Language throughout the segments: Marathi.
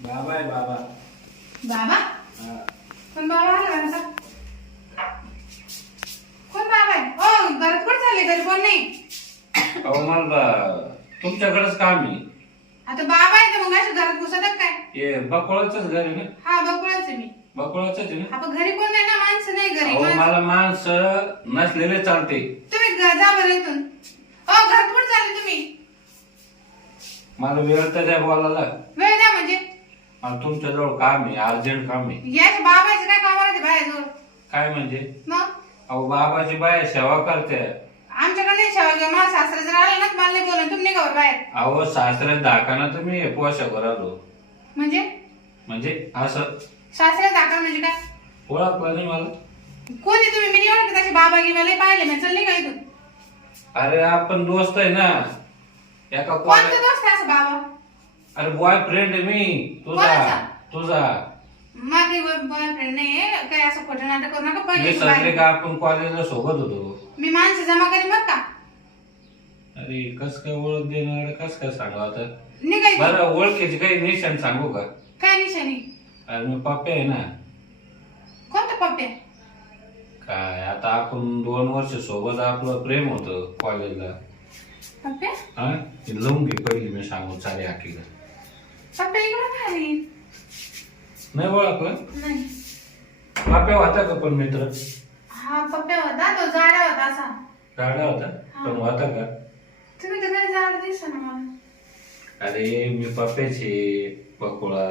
बाबा आहे बाबा. बाबा हा. कोण बाबा आला घराचा? कोण बाबा आहे? ओ घरात कोण चालले? घरी कोण नाही? अहो मला तुमच्याकडेच काम आहे. आता बाबा आहे तर मग अशा घरात घुसतात काय? हे बकोळाचंच घर आहे ना? हा बकुळाच आहे मी. बकोळाचंच आहे ना? आपण घरी कोण नाही ना, माणसं नाही घरी. अहो मला माणसं नसलेले चालते. तुम्ही जा बरं इथून. घरात कोण चालले तुम्ही? मला वेळ तर द्या बोलायला. वेळ द्या म्हणजे मला तुमच्याजवळ काम आहे, अर्जंट काम आहे. याच्या बाबाचं काय काम आहे बाहेर जवळ? काय म्हणजे? मग अहो बाबाची बाया सेवा करते. आमच्याकडे नाही शेवा घ्या. माझा सासरा जर आला ना तर मला नाही बोला. तुम्ही नाही का बाहेर? अहो सासऱ्यात दाखवना तुम्ही पोशाखवर आलो. म्हणजे असं सासऱ्या दाखल म्हणजे काय? ओळखलं नाही मला. कोणी तुम्ही? मी नाही ओळखत त्याचे बाबा की मला पाहिले मी चालली का इथून? अरे आपण दोस्त आहे ना एका कोणता दोस्त आहे असं बाबा? अरे बॉयफ्रेंड आहे मी तुझा. कोणाचा? तुझा माझे बॉयफ्रेंड नाही काय असं खोटं नाटक करू नका. मी पहिले सगळे का आपण कॉलेजला सोबत होतो. मी माणसं जमा करीन बघ का? अरे कस काय ओळख देणार, कस काय सांगू आता. निघायचं बरं ओळखीची काही निशाण सांगू का? काय निशाणी? अरे मी पप्पे आहे ना. कोणता पप्प्या? काय आता आपण 2 वर्ष सोबत आपलं प्रेम होतं कॉलेजला. पप्प्या? हा लावून घे पहिली मी सांगू सारे आखीला. पप्प्या इकडे काय आली? नाही ओळखलं? नाही. पप्प्या होता का पण मित्र? हा पप्प्या होता. तो जाडा होता असा. गाडा होता पण होता का? तुम्ही तर काही जाड दिसत ना मला. अरे मी पप्प्याचे बकुळा.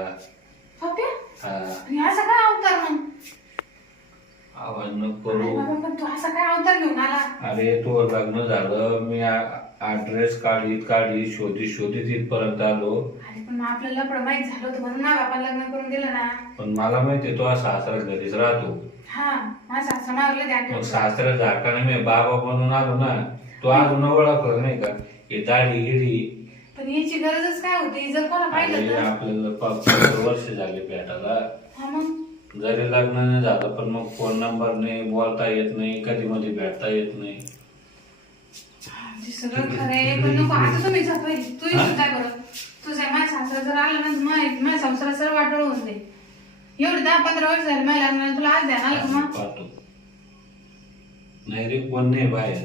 पप्प्या? हा आणि असा काय अवतार मग? आवाज नको अरे करू. बाबा पण तू असा काय अवतार घेऊन आला? अरे तो लग्न झालं मी ऍड्रेस काढीत शोधित इथपर्यंत आलो. अरे पण मग आपल्याला लपड माहित झालं होतं म्हणून ना बापा लग्न करून दिलं ना. पण मला माहितीये तो सासरा घरीच राहतो. हा माझा सासरा मागले मग द्या. सासऱ्या झाकाने मी बाबा बनून आलो ना. तो अजून ओळखलं नाही का? हे दाढी गिडी. पण याची गरजच काय होती? जर कोणा पाहिलं अरे तर? आपल्याला 5 वर्ष झाले भेटायला. हा मग जरी लग्न नाही झालं पण मग फोन नंबर नाही, बोलता येत नाही, कधी मध्ये भेटता येत नाही. ते सगळं खरं आहे पण नको आता तुम्ही जा पहिली. तू इथून काय करत? तुझ्या माझ्या सासरा जर आलं ना माझ्या संसारात सर्व वाटोळ होऊन जाईल. एवढे 10-15 वर्ष झाले मला लग्नाला. तुला आज द्या आलं का मग? पाहतो. नाही रे कोण नाही बाहेर.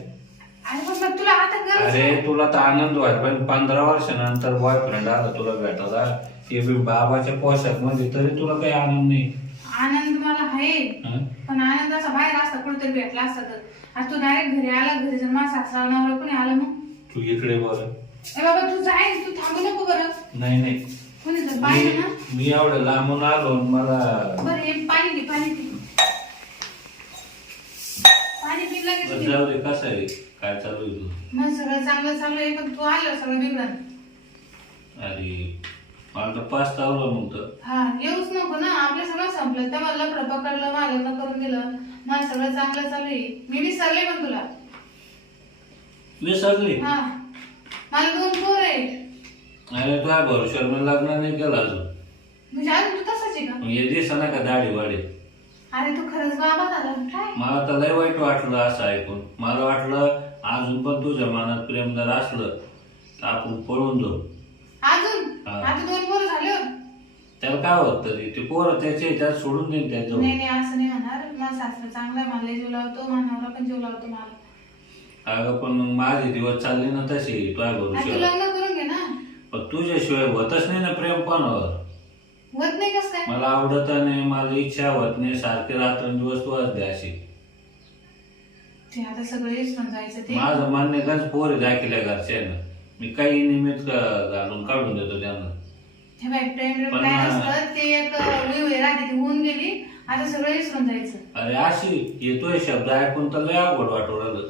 अरे पण मग तुला आता गरज अरे आहे. तुला तर आनंद व्हायला पण 15 वर्षानंतर बॉयफ्रेंड आला तुला भेटायला. ते बी बाबाच्या पोशाख मध्ये तरी तुला काही आनंद नाही. आनंद मला आहे हं? पण आनंद असा बाहेर असता कुठेतरी भेटला असता तर. आज तू डायरेक्ट घरी आला. घरी जर माझा सासरा नवरा कोणी आलं मग? तू इकडे बरं. ए बाबा तू जाय. तू थांबू नको बरं. नाही कोणी जर पाहिलं ना. मी एवढं लांबून आलो आणि मला बरं हे पाणी घे. पाणी पी. पाणी पी लगेच बरं, पी. जाऊ दे. कसं आहे काय चालू आहे तू? मग सगळं चांगलं चालू आहे पण तू आलं सगळं बिघडलं. अरे मला तर पास्तावलं मग तर. हा येऊच नको ना. आपलं सगळं संपलं तेव्हा लफडं पकडलं मला लग्न करून दिलं. मला सगळं चांगलं चालू आहे. मी विसरले पण तुला. विसरली? हा मला 2 पोर आहे. अरे तुझ्या भरोश्यावर मी लग्न नाही केलं अजून. म्हणजे अजून तू तसाच आहे का? मग हे दिसना का दाढी वाढी. अरे तू खरंच बाबा झाला काय? मला तर लय वाईट वाटलं असं ऐकून. मला वाटलं अजून पण तुझ्या मनात प्रेम जर असलं तर आपण पळून जाऊ. अजून हा. आता 2 पोरं झाले हो. त्याला काय होत तरी ते पोरं त्याचे त्यात सोडून देईन त्याजवळ. नाही नाही असं नाही होणार. माझा सासरा चांगला आहे. मला जीव लावतो. माझा नवरा पण जीव लावतो मला. अगं पण मग माझे दिवस चालले ना तसे तुझ्या आता तू भरोश्यावर. लग्न करून घे ना. पण तुझ्याशिवाय होतच नाही ना प्रेम कोणावर. होत नाही कस काय? मला आवडत नाही, माझी इच्छा होत नाही. सारखे रात्रंदिवस तू असते अशी. ते आता सगळं विसरून जायचं ते. माझं मान्य गंज पोरी दाखिल्या घरच्यानं. मी काही निमित्त घालून काढून देतो त्यांना. हे बाई फ्रेंड पण काय ना- असतं ते एक वेळ राहते ती होऊन गेली. आता सगळं विसरून जायचं. अरे अशी येतोय शब्द ऐकून तर लय अवघड वाटू राहिलं.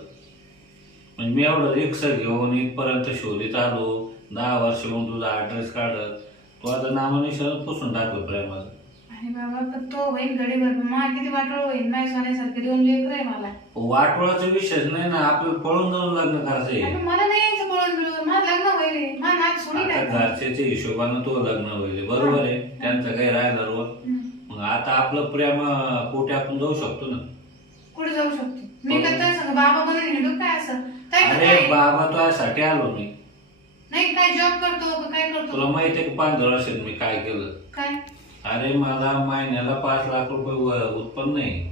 म्हणजे मी एवढं रिक्स घेऊन इथपर्यंत शोधित आलो. 10 वर्ष होऊन तुझा ऍड्रेस काढत तू आता नामानिशानं पुसून टाकलं प्रेमाचं. अरे बाबा पण तो होईल गडीभर. मला किती वाटलं होईल. नाही सोन्यासारखे 2 लेकरं आहे मला. वाटोळाचा विषयच नाही ना. आपलं पळून जाऊन लग्न करायचंय. अरे मला नाही यायचं पळून बिळून. माझं लग्न होईल. माझं नाक सोडून आता टाकलं. घरच्याच्या हिशोबानं तो लग्न होईल बरोबर आहे. त्यांचं काही राहिलं रोज. मग आता आपलं प्रेम पोटे आपण जाऊ शकतो ना. कुठे जाऊ शकतो? मी काय सांग बाबा बनून हिंडू काय असं काय अरे काय? बाबा तुझ्यासाठी आलो मी. नाही काय जॉब करतो का काय करतो? तुला माहिती आहे का 15 वर्षात मी काय केलं? काय अरे मला महिन्याला 5 लाख रुपये उत्पन्न आहे.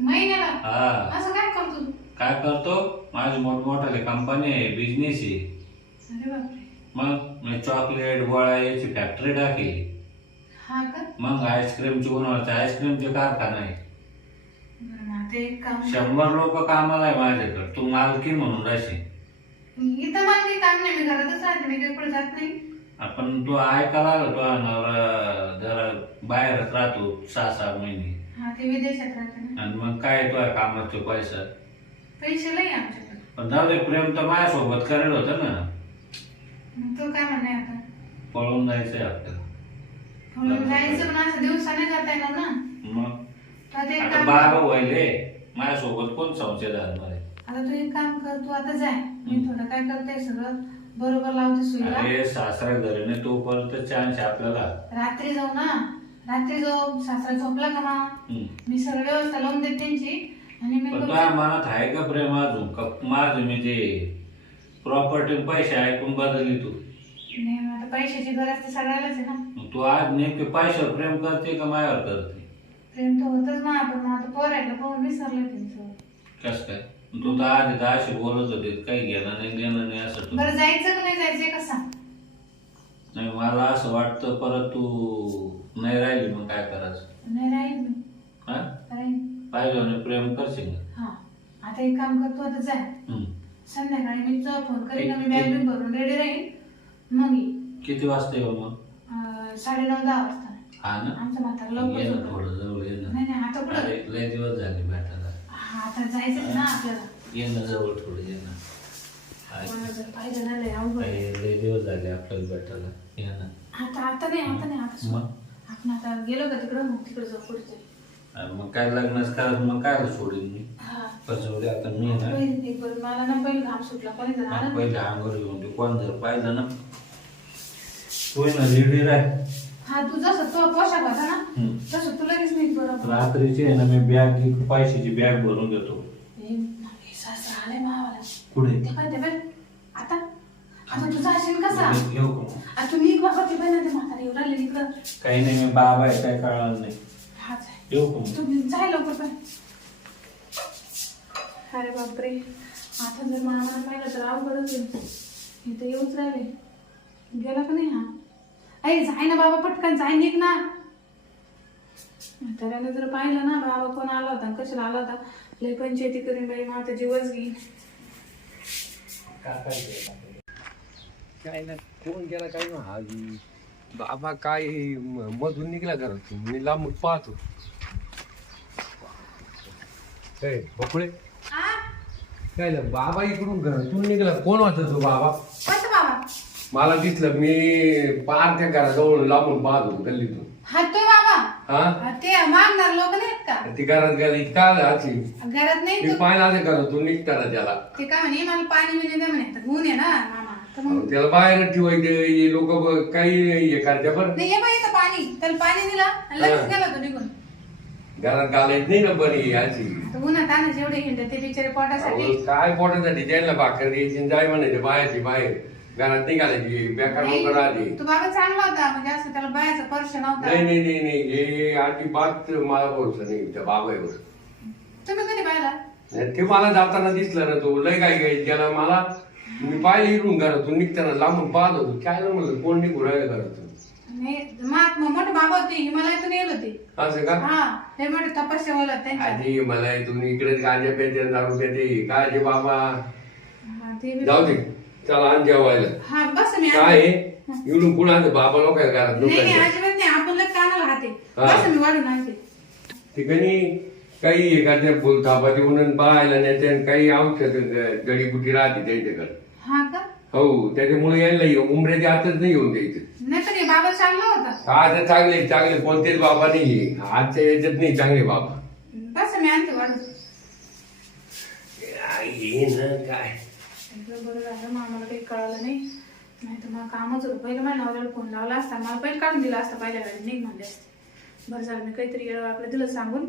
महिन्याला? हा. असं काय करतो तू? काय करतो? माझी मोठमोठाले कंपनी आहे, बिझनेस आहे. अरे बापरे. मग मी चॉकलेट गोळा याची फॅक्टरी टाकली. हा का? मग आईस्क्रीमची बनवायची आईस्क्रीमचे कारखाना आहे. बरं, मग आता एक काम 100 लोक कामाला आहे माझ्याकडे. तू मालकी म्हणून राहशील. इथं मला काही काम नाही, मी घरातच राहते, मी काही पुढे जात नाही. आपण तू ऐकायला आला तो नवरा जरा बाहेरच राहतो 6-6 महिने. हा ते विदेशात राहते ना. आणि मग काय तो कामाचे पैसा? पैसे लई आमच्याकडे. पण जाऊ दे, प्रेम तर माझ्यासोबत करेल होतं ना. मग तो काय म्हणणे आता? पळून जायचंय आपल्याला. म्हणून जायचं पण असं दिवसाने जाता येणार ना. मग तर आता एक आता काम 12 कर. व्हायले, माझ्यासोबत कोण संशय धरणार आहे? आता तू एक काम कर, तू आता जाय, मी थोडं काय करते सगळं बरोबर लावते सुईला. अरे सासरा घरी नाही तोपर्यंत चान्स आहे आपल्याला. रात्री जाऊ ना, रात्री जाऊ, सासरा झोपला का मग मी सगळं व्यवस्था लावून देते त्यांची. आणि मी पण गप्प- तुझ्या मनात आहे का प्रेम अजून का माझं मी ते प्रॉपर्टी पैसे ऐकून बदलली तू? नाही मग आता पैशाची गरज तर सगळ्यालाच आहे ना. मग तू आज नेमके पैशावर प्रेम करते का मायावर करते? प्रेम तर होतच ना, पण मग आता पोरायला पाहून विसरलं त्यांचं. कस काय? तू तर आधी अशी बोलत होते काही घेणं नाही देणं नाही असं तू. बरं जायचं का नाही जायचं का सांग? नाही मला असं वाटतं परत तू नाही राहिली मग काय करायचं? नाही राहील मी. हा? राहील. पाहिजे प्रेम करशील का? हा आता एक काम कर, तू आता जाय, हम्म. संध्याकाळी मी तुझा फोन करीन, मी बॅग बिग भरून रेडी राहील. मग ये. किती वाजता येऊ मग? 9:30-10 वाजता. हा ना? आमचं म्हातारा लवकर ये ना झोपतं. थोडं जवळ ये ना. नाही नाही आता कुठं? अरे लय दिवस झाले भेटायला. हा आता जायचं ना आपल्याला. ये ना जवळ थोडं ये ना. काय? मला जर पाहिलं ना लय अवघड आहे. काय लय दिवस झाले आपल्याला भेटायला. ये ना. आता नाही आता सोड. मग आपण आता गेलो का तिकडं, मग तिकडे जाऊ पुढे. अरे मग काय लग्नच करत मग काय सोडीन मी? हा कसं आता मी ना पहिले एक बरं मला ना पहिले घाम सुटला, कोणी जर आलं ना. पहिले अंगावर घेऊन ते कोण जर पाहिलं ना तू ना रेडी राह. हा तू जसं तो पोशाख होता ना हम्म. तसं तुला लगेच नाही बरोबर. रात्रीची आहे ना मी बॅग पैशाची बॅग भरून घेतो. हे सासरा आले मावाला. पुढे ते पण आता आता तुझा असेल कसा? येऊ का मग? आता तू निघ बाबा, ते पण ते म्हातारी येऊन राहिले इकडं. काही नाही मी बाबा आहे काय कळणार नाही. हा जाय. येऊ का मग? तू जाय लवकर पण. अरे बापरे, आता जर मामाला पाहिलं तर अवघडच आहे. इथं येऊच राहिले, गेला का नाही हा? अरे जाय ना बाबा, पटकन जाय, निघ ना. म्हाताऱ्याने जर पाहिलं ना बाबा कोण आला होता आणि कशाला आला होता, लय पंचायती करीन बाई, माझा जीवच घेईन. काय ना कोण गेला काय ना हा बाबा काय मधून निघला घरातून मी लांब पाहतो. काय बकुळे आ? काय ना बाबा इकडून घरातून निघला, कोण होता तो बाबा? कोणता बाबा? मला दिसलं, मी पार त्या घराजवळ लांबून पाहत होतो गल्लीतून. हा तो बाबा? हा हा, ते मागणार लोक नाहीत का? ती घरात गेला इतका आची घरात नाही मी तो. पाहिला त्या घरातून निघताना त्याला. ते काय म्हणे, मला पाणी बिणी दे म्हणे, तर ऊन आहे ना मामा, तर मग त्याला बाहेर ठेवायचे लोक काही हे करते बरं. नाही, ये बाई इथं पाणी, त्याला पाणी दिलं आणि लगेच गेला तो निघून. घरात घालायच नाही ना बरी याची. आता उन्हात आणायचे एवढे हिंड ते बिचारे पोटासाठी. काय पोटासाठी द्यायला भाकर द्यायची जाय म्हणायचे बाहेरची बाहेर, घरात नाही घालायची, बेकार लोक आली. तो बाबा चांगला होता, म्हणजे असं त्याला बायाचा पर्श नव्हता. नाही नाही नाही नाही हे अजिबात मला भरोसा नाही त्या बाबावर. तुम्ही कधी पाहिला? ते मला जाताना दिसलं ना, तो लय काय काय त्याला मला मी पाहिलं इकडून घरातून निघताना लांबून पाहत होतो, काय ना म्हणलं कोण निघू राहिलं घरातून. नाही, मोठे बाबा होते, हिमालयातून येल होते. असं का? हा, लय मोठे तपस्या बोलत त्यांच्या. आधी मला इथून इकडेच गांजा पेते दारू पेते काय ते बाबा. हा, ते बी- जाऊ दे चला आण जेवायला. हा बस मी काय आहे? इकडून पुढे आणते बाबा लोक घरात नाही नाही, लोकांच्या. अजिबात नाही, आपण लग कानाला हाते. हा. बस मी वाढून आणते. ठिकाणी काही एखाद्या फुलथापाची म्हणून पाहायला नाही, आणि काही औषध जडीबुटी राहते त्यांच्याकडे. हा का? हो त्याच्यामुळे यायला उमऱ्याच्या आतच नाही येऊन द्यायचं. नाही तर हे बाबा चांगला होता. आता चांगले चांगले कोणतेच बाबा नाहीये आजच्या याच्यात नाही चांगले बाबा. बस मी आणते वाढून. ये ना काय बरं झालं, मामाला काही कळालं नाही, नाही तर मला कामच होतं. पहिलं माझ्या नवऱ्याला फोन लावला असता, मला पहिलं काढून दिला असता, पहिल्या गाडी निघ म्हणले असते. बरं झालं मी काहीतरी आपलं दिलं सांगून.